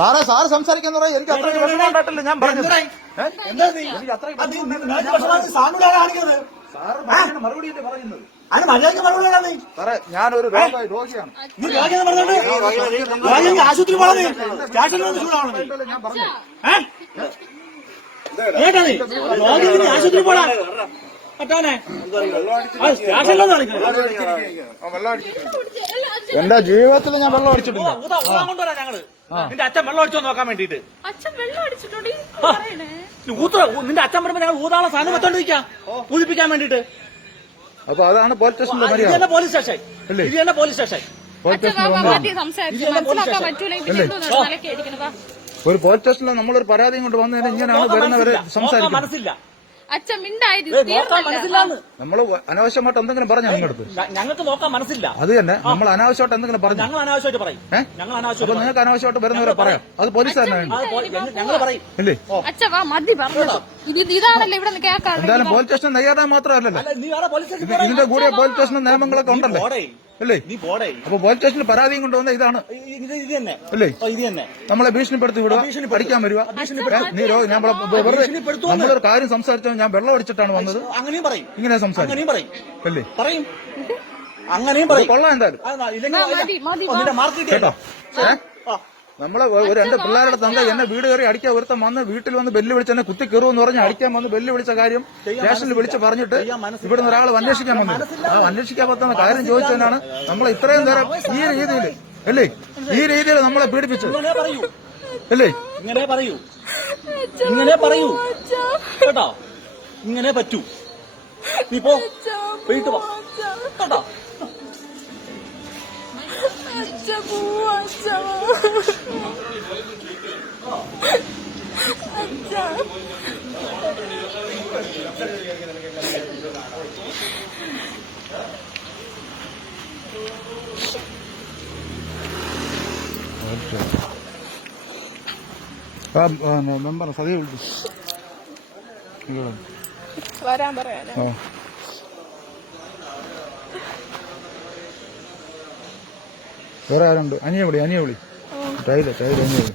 Sir സംസാരിക്കുന്ന എനിക്ക് അത്ര വിഷമം ഉണ്ടായിട്ടില്ല. ഞാൻ പറഞ്ഞു മറുപടിയല്ലേ പറയുന്നത്. അതിന് മര്യാദയ്ക്ക് മറുപടിയാണ് നീ സാറേ. ഞാനൊരു രോഗിയാണ്. ആശുപത്രി പോകണം, സ്റ്റേഷനിൽ ഞാൻ പറഞ്ഞു. കേട്ടാ നീ ആശുപത്രി പോടാ പറ്റാനെ എന്റെ ജീവിതത്തിൽ ഞാൻ വെള്ളം അടിച്ചിട്ടില്ല. കൊണ്ടുവരാ ഞങ്ങള് നിന്റെ അച്ഛൻ വെള്ളം അടിച്ചോ നോക്കാൻ വേണ്ടിട്ട്. നിന്റെ അച്ഛൻ പറയുമ്പോ ഞങ്ങൾ ഊതാളെ സാധനം വെച്ചോണ്ടിരിക്കാം ഊതിപ്പിക്കാൻ വേണ്ടിട്ട്. അപ്പൊ അതാണ് പോലീസ് സ്റ്റേഷനിലെ ഇത് തന്നെ പോലീസ് സ്റ്റേഷൻ. ഇത് തന്നെ പോലീസ് സ്റ്റേഷൻ. ഒരു പോലീസ് സ്റ്റേഷനിൽ നമ്മളൊരു പരാതിയും കൊണ്ട് വന്നതിന് ഇങ്ങനെയാണ് വരുന്നവര് സംസാരിക്കുന്നത്. മനസ്സില്ല നമ്മള് അനാവശ്യമായിട്ട് എന്തെങ്കിലും പറഞ്ഞു നിങ്ങളടുത്ത്. ഞങ്ങൾക്ക് നോക്കാൻ മനസ്സില്ല. അത് തന്നെ നമ്മൾ അനാവശ്യമായിട്ട് എന്തെങ്കിലും പറഞ്ഞു. ഞങ്ങൾ അനാവശ്യമായിട്ട് പറയും. അപ്പൊ നിങ്ങൾക്ക് അനാവശ്യമായിട്ട് വരുന്നവരെ പറയാം. അത് പോലീസ് തന്നെ ഞങ്ങൾ പറയും. ഇല്ലേ ഇതാണല്ലോ ഇവിടെ എന്തായാലും പോലീസ് സ്റ്റേഷൻ നെയ്യാറാൻ മാത്രമല്ലല്ലോ. ഇതിന്റെ കൂടെ പോലീസ് സ്റ്റേഷൻ നിയമങ്ങളൊക്കെ ഉണ്ടല്ലോ അല്ലേ. അപ്പൊ പോലീസ് സ്റ്റേഷനിൽ പരാതിയും കൊണ്ടുവന്ന ഇതാണ് അല്ലേ. നമ്മളെ ഭീഷണിപ്പെടുത്തി വിടുക, പഠിക്കാൻ വരിക. നമ്മളൊരു കാര്യം സംസാരിച്ചാൽ ഞാൻ വെള്ളം അടിച്ചിട്ടാണ് വന്നത്. അങ്ങനെയും പറയും. ഇങ്ങനെ സംസാരിക്കും അല്ലേ. പറയും അങ്ങനെയും പറയും. കൊള്ളാം എന്തായാലും കേട്ടോ. നമ്മളെ എന്റെ പിള്ളേരുടെ തന്ത എന്നെ വീട് കയറി അടിക്കാൻ ഒരുത്തം വന്ന് വീട്ടിൽ വന്ന് ബെല്ല് വിളിച്ച് എന്നെ കുത്തി കയറുമെന്ന് പറഞ്ഞ് അടിക്കാൻ വന്ന് ബെല്ല് വിളിച്ച കാര്യം സ്റ്റേഷനിൽ വിളിച്ച് പറഞ്ഞിട്ട് ഇവിടുന്ന് ഒരാൾ അന്വേഷിക്കാൻ വന്നത്. ആ അന്വേഷിക്കാൻ പറ്റുന്ന കാര്യം ചോദിച്ചതിനാണ് നമ്മളെ ഇത്രയും നേരം ഈ രീതിയിൽ അല്ലേ, ഈ രീതിയിൽ നമ്മളെ പീഡിപ്പിച്ചത് അല്ലേ. ഇങ്ങനെ പറയൂ, ഇങ്ങനെ പറയൂ കേട്ടോ. ഇങ്ങനെ പറ്റൂ. നീ പോ വീട്ടു പോ കേട്ടോ. മെമ്പർ സതി വരാൻ പറയാനോ. വേറെ ആരുണ്ട്? അനിയെ വിളി ടൈല് അനിയെ വിളി.